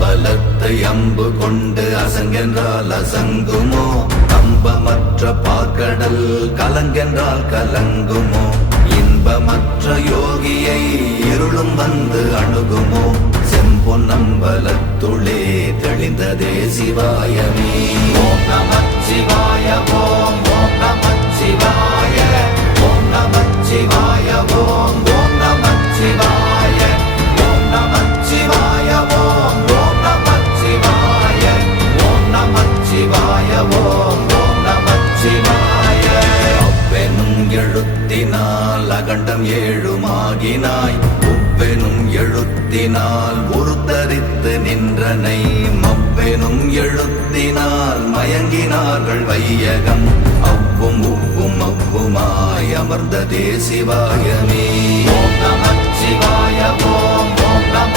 அம்பலத்தை அம்பு கொண்டு அசங்கென்றால் அசங்குமோ? கம்பமற்ற பார்க்கடல் கலங்கென்றால் கலங்குமோ? இன்பமற்ற யோகியை இருளும் வந்து அணுகுமோ? செம்பொன்னம்பலத்துளே தெளிந்ததே சிவாயமே. ஓம் நமச்சிவாய ஓம் ஓம் நமச்சிவாய ஓம் நமச்சிவாய ஓம் ஓம் நமச்சிவாய ஓம் நமச்சிவாய ஓம் ஓம் நமச்சிவாய ஓம் நமச்சிவாய ஓம் ஓம் நமச்சிவாய. அவ்வெனும் எழுத்தினால் அகண்டம் ஏழுமாகினாய், உவ்வெனும் எழுத்தினால் உருத்தரித்து நின்றனை, மவ்வெனும் எழுத்தினால் மயங்கினார்கள் வையகம். அவ்வும் உவ்வும் அவ்வுமாய் அமர்ந்ததே சிவாயமே. ஓம் நமச்சிவாய ஓம் ஓம் நம